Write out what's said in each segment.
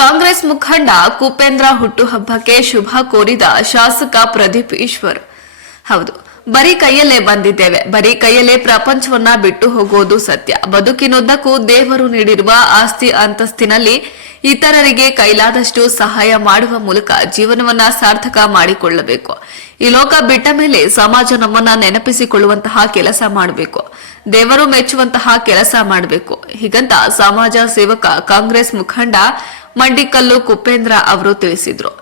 ಕಾಂಗ್ರೆಸ್ ಮುಖಂಡ ಕುಪೇಂದ್ರ ಹುಟ್ಟುಹಬ್ಬಕ್ಕೆ ಶುಭ ಕೋರಿದ ಶಾಸಕ ಪ್ರದೀಪ್ ಈಶ್ವರ್. ಹೌದು, ಬರೀ ಕೈಯಲ್ಲೇ ಬಂದಿದ್ದೇವೆ. ಬರೀ ಕೈಯಲ್ಲೇ ಪ್ರಪಂಚವನ್ನ ಬಿಟ್ಟು ಹೋಗೋದು ಸತ್ಯ. ಬದುಕಿನುದ್ದಕ್ಕೂ ದೇವರು ನೀಡಿರುವ ಆಸ್ತಿ ಅಂತಸ್ತಿನಲ್ಲಿ ಇತರರಿಗೆ ಕೈಲಾದಷ್ಟು ಸಹಾಯ ಮಾಡುವ ಮೂಲಕ ಜೀವನವನ್ನ ಸಾರ್ಥಕ ಮಾಡಿಕೊಳ್ಳಬೇಕು. ಈ ಲೋಕ ಬಿಟ್ಟ ಮೇಲೆ ಸಮಾಜ ನಮ್ಮನ್ನ ನೆನಪಿಸಿಕೊಳ್ಳುವಂತಹ ಕೆಲಸ ಮಾಡಬೇಕು. ದೇವರು ಮೆಚ್ಚುವಂತಹ ಕೆಲಸ ಮಾಡಬೇಕು. ಹೀಗಂತ ಸಮಾಜ ಸೇವಕ ಕಾಂಗ್ರೆಸ್ ಮುಖಂಡ ಮಂಡಿಕಲ್ಲು ಕುಪೇಂದ್ರ ಅವರು ತಿಳಿಸಿದ್ರು.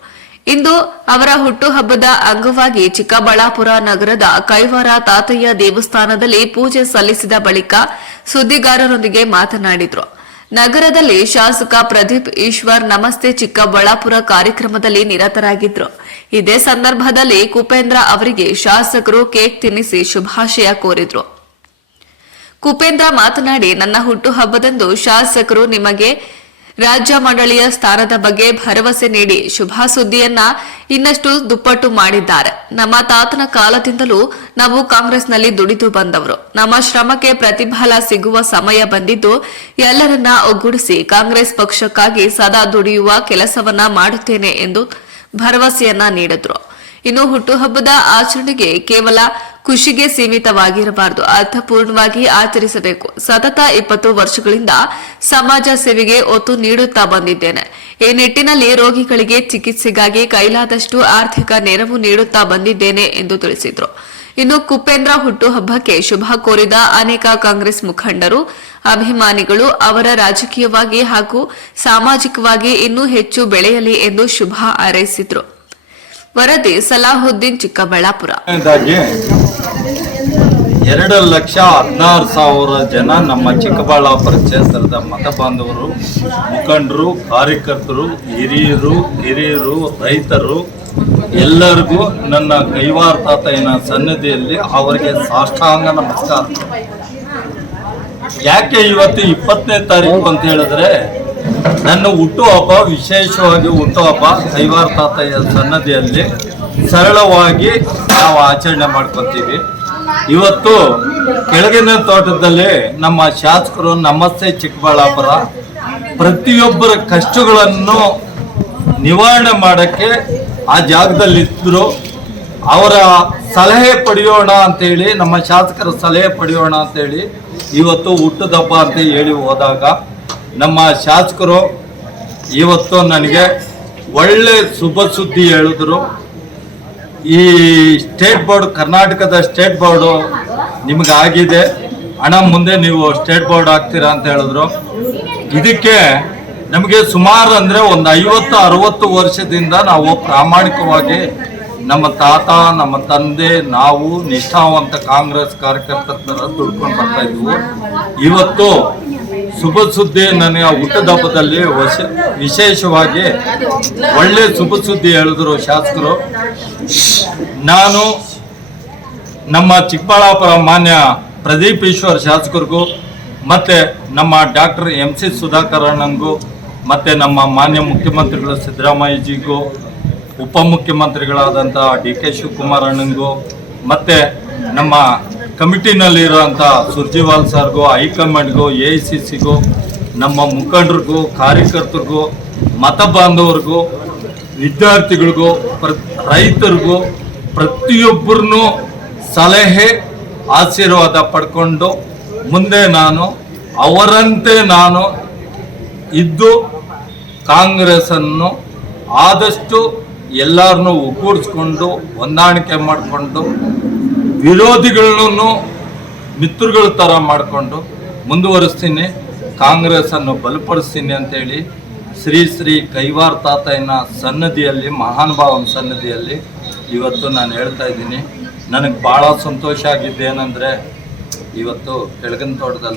ಇಂದು ಅವರ ಹುಟ್ಟುಹಬ್ಬದ ಅಂಗವಾಗಿ ಚಿಕ್ಕಬಳ್ಳಾಪುರ ನಗರದ ಕೈವಾರ ತಾತಯ್ಯ ದೇವಸ್ಥಾನದಲ್ಲಿ ಪೂಜೆ ಸಲ್ಲಿಸಿದ ಬಳಿಕ ಸುದ್ದಿಗಾರರೊಂದಿಗೆ ಮಾತನಾಡಿದರು. ನಗರದಲ್ಲಿ ಶಾಸಕ ಪ್ರದೀಪ್ ಈಶ್ವರ್ ನಮಸ್ತೆ ಚಿಕ್ಕಬಳ್ಳಾಪುರ ಕಾರ್ಯಕ್ರಮದಲ್ಲಿ ನಿರತರಾಗಿದ್ರು. ಇದೇ ಸಂದರ್ಭದಲ್ಲಿ ಕುಪೇಂದ್ರ ಅವರಿಗೆ ಶಾಸಕರು ಕೇಕ್ ತಿನ್ನಿಸಿ ಶುಭಾಶಯ ಕೋರಿದ್ರು. ಕುಪೇಂದ್ರ ಮಾತನಾಡಿ, ನನ್ನ ಹುಟ್ಟುಹಬ್ಬದಂದು ಶಾಸಕರು ನಿಮಗೆ ರಾಜ್ಯ ಮಂಡಳಿಯ ಸ್ಥಾನದ ಬಗ್ಗೆ ಭರವಸೆ ನೀಡಿ ಶುಭ ಸುದ್ದಿಯನ್ನ ಇನ್ನಷ್ಟು ದುಪ್ಪಟ್ಟು ಮಾಡಿದ್ದಾರೆ. ನಮ್ಮ ತಾತನ ಕಾಲದಿಂದಲೂ ನಾವು ಕಾಂಗ್ರೆಸ್ನಲ್ಲಿ ದುಡಿದು ಬಂದವರು. ನಮ್ಮ ಶ್ರಮಕ್ಕೆ ಪ್ರತಿಫಲ ಸಿಗುವ ಸಮಯ ಬಂದಿದ್ದು, ಎಲ್ಲರನ್ನ ಒಗ್ಗೂಡಿಸಿ ಕಾಂಗ್ರೆಸ್ ಪಕ್ಷಕ್ಕಾಗಿ ಸದಾ ದುಡಿಯುವ ಕೆಲಸವನ್ನ ಮಾಡುತ್ತೇನೆ ಎಂದು ಭರವಸೆಯನ್ನ ನೀಡಿದ್ರು. ಇನ್ನು ಹುಟ್ಟುಹಬ್ಬದ ಆಚರಣೆಗೆ ಕೇವಲ ಖುಷಿಗೆ ಸೀಮಿತವಾಗಿರಬಾರದು. ಅರ್ಥಪೂರ್ಣವಾಗಿ ಆಚರಿಸಬೇಕು. ಸತತ ಇಪ್ಪತ್ತು ವರ್ಷಗಳಿಂದ ಸಮಾಜ ಸೇವೆಗೆ ಒತ್ತು ನೀಡುತ್ತಾ ಬಂದಿದ್ದೇನೆ. ಈ ನಿಟ್ಟಿನಲ್ಲಿ ರೋಗಿಗಳಿಗೆ ಚಿಕಿತ್ಸೆಗಾಗಿ ಕೈಲಾದಷ್ಟು ಆರ್ಥಿಕ ನೆರವು ನೀಡುತ್ತಾ ಬಂದಿದ್ದೇನೆ ಎಂದು ತಿಳಿಸಿದರು. ಇನ್ನು ಕುಪೇಂದ್ರ ಹುಟ್ಟುಹಬ್ಬಕ್ಕೆ ಶುಭ ಕೋರಿದ ಅನೇಕ ಕಾಂಗ್ರೆಸ್ ಮುಖಂಡರು, ಅಭಿಮಾನಿಗಳು ಅವರ ರಾಜಕೀಯವಾಗಿ ಹಾಗೂ ಸಾಮಾಜಿಕವಾಗಿ ಇನ್ನೂ ಹೆಚ್ಚು ಬೆಳೆಯಲಿ ಎಂದು ಶುಭ ಹಾರೈಸಿದ್ರು. ವರದಿ ಸಲಾಹುದ್ದೀನ್ ಚಿಕ್ಕಬಳ್ಳಾಪುರ. ಎರಡು ಲಕ್ಷ ಹದಿನಾರು ಸಾವಿರ ಜನ ನಮ್ಮ ಚಿಕ್ಕಬಳ್ಳಾಪುರ ಕ್ಷೇತ್ರದ ಮತ ಬಾಂಧವರು, ಮುಖಂಡರು, ಕಾರ್ಯಕರ್ತರು, ಹಿರಿಯರು ಹಿರಿಯರು, ರೈತರು, ಎಲ್ಲರಿಗೂ ನನ್ನ ಕೈವಾರ ತಾತಯ್ಯನ ಸನ್ನಿಧಿಯಲ್ಲಿ ಅವರಿಗೆ ಸಾಷ್ಟಾಂಗ ನಮಸ್ಕಾರ. ಯಾಕೆ ಇವತ್ತು ಇಪ್ಪತ್ತನೇ ತಾರೀಕು ಅಂತ ಹೇಳಿದ್ರೆ ನನ್ನ ಹುಟ್ಟುಹಬ್ಬ, ವಿಶೇಷವಾಗಿ ಹುಟ್ಟುಹಬ್ಬ ಐವಾರ ತಾತಯ್ಯ ಸನ್ನದಿಯಲ್ಲಿ ಸರಳವಾಗಿ ನಾವು ಆಚರಣೆ ಮಾಡ್ಕೊತೀವಿ. ಇವತ್ತು ಕೆಳಗಿನ ತೋಟದಲ್ಲಿ ನಮ್ಮ ಶಾಸಕರು ನಮಸ್ತೆ ಚಿಕ್ಕಬಳ್ಳಾಪುರ ಪ್ರತಿಯೊಬ್ಬರ ಕಷ್ಟಗಳನ್ನು ನಿವಾರಣೆ ಮಾಡೋಕ್ಕೆ ಆ ಜಾಗದಲ್ಲಿ ಇದ್ರು. ಅವರ ಸಲಹೆ ಪಡೆಯೋಣ ಅಂತೇಳಿ, ನಮ್ಮ ಶಾಸಕರ ಸಲಹೆ ಪಡೆಯೋಣ ಅಂತೇಳಿ ಇವತ್ತು ಹುಟ್ಟದಬ್ಬ ಅಂತ ಹೇಳಿ ಹೋದಾಗ ನಮ್ಮ ಶಾಸಕರು ಇವತ್ತು ನನಗೆ ಒಳ್ಳೆ ಶುಭ ಸುದ್ದಿ ಹೇಳಿದ್ರು. ಈ ಸ್ಟೇಟ್ ಬೋರ್ಡ್, ಕರ್ನಾಟಕದ ಸ್ಟೇಟ್ ಬೋರ್ಡು ನಿಮಗೆ ಆಗಿದೆ. ಹಣ ಮುಂದೆ ನೀವು ಸ್ಟೇಟ್ ಬೋರ್ಡ್ ಆಗ್ತೀರಾ ಅಂತ ಹೇಳಿದ್ರು. ಇದಕ್ಕೆ ನಮಗೆ ಸುಮಾರು ಅಂದರೆ ಒಂದು ಐವತ್ತು, ಅರವತ್ತು ವರ್ಷದಿಂದ ನಾವು ಪ್ರಾಮಾಣಿಕವಾಗಿ ನಮ್ಮ ತಾತ, ನಮ್ಮ ತಂದೆ, ನಾವು ನಿಷ್ಠಾವಂತ ಕಾಂಗ್ರೆಸ್ ಕಾರ್ಯಕರ್ತರ ಥರ ದುಡ್ಕೊಂಡು ಬರ್ತಾ ಇದ್ವು. ಇವತ್ತು ಶುಭ ಸುದ್ದಿ ನನಗೆ ಹುಟ್ಟದ ಹಬ್ಬದಲ್ಲಿ ವಶ ವಿಶೇಷವಾಗಿ ಒಳ್ಳೆ ಶುಭ ಸುದ್ದಿ ಹೇಳಿದ್ರು ಶಾಸಕರು. ನಾನು ನಮ್ಮ ಚಿಕ್ಕಬಳ್ಳಾಪುರ ಮಾನ್ಯ ಪ್ರದೀಪ್ ಈಶ್ವರ್ ಶಾಸಕರಿಗೂ, ಮತ್ತು ನಮ್ಮ ಡಾಕ್ಟರ್ ಎಂ ಸಿ ಸುಧಾಕರ್ ಅಣ್ಣಂಗೂ ಮತ್ತು ನಮ್ಮ ಮಾನ್ಯ ಮುಖ್ಯಮಂತ್ರಿಗಳು ಸಿದ್ದರಾಮಯ್ಯಜಿಗೂ ಉಪಮುಖ್ಯಮಂತ್ರಿಗಳಾದಂಥ ಡಿ ಕೆ ಶಿವಕುಮಾರ್ ಅಣ್ಣಂಗೂ ಮತ್ತು ನಮ್ಮ ಕಮಿಟಿನಲ್ಲಿರುವಂಥ ಸುರ್ಜಿವಾಲ್ ಸರ್ಗೂ ಹೈಕಮಾಂಡ್ಗೋ ಎ ಐ ಸಿ ಸಿಗೋ, ನಮ್ಮ ಮುಖಂಡ್ರಿಗೂ, ಕಾರ್ಯಕರ್ತರಿಗೂ, ಮತ ಬಾಂಧವರಿಗೂ, ವಿದ್ಯಾರ್ಥಿಗಳಿಗೂ, ಪ್ರ, ರೈತರಿಗೂ ಪ್ರತಿಯೊಬ್ಬರನ್ನೂ ಸಲಹೆ, ಆಶೀರ್ವಾದ ಪಡ್ಕೊಂಡು ಮುಂದೆ ನಾನು, ಅವರಂತೆ ನಾನು ಇದ್ದು ಕಾಂಗ್ರೆಸ್ಸನ್ನು ಆದಷ್ಟು ಎಲ್ಲರನ್ನೂ ಒಗ್ಗೂಡಿಸ್ಕೊಂಡು, ಹೊಂದಾಣಿಕೆ ಮಾಡಿಕೊಂಡು ವಿರೋಧಿಗಳನ್ನು ಮಿತ್ರಗಳ ಥರ ಮಾಡಿಕೊಂಡು ಮುಂದುವರಿಸ್ತೀನಿ, ಕಾಂಗ್ರೆಸ್ಸನ್ನು ಬಲಪಡಿಸ್ತೀನಿ ಅಂತೇಳಿ ಶ್ರೀ ಶ್ರೀ ಕೈವಾರ ತಾತಯ್ಯನ ಸನ್ನದಿಯಲ್ಲಿ ಮಹಾನುಭಾವನ ಸನ್ನದಿಯಲ್ಲಿ ಇವತ್ತು ನಾನು ಹೇಳ್ತಾ ಇದ್ದೀನಿ. ನನಗೆ ಭಾಳ ಸಂತೋಷ ಆಗಿದ್ದೇನೆಂದರೆ ಇವತ್ತು ಕೆಳಗಿನ ತೋಟದಲ್ಲಿ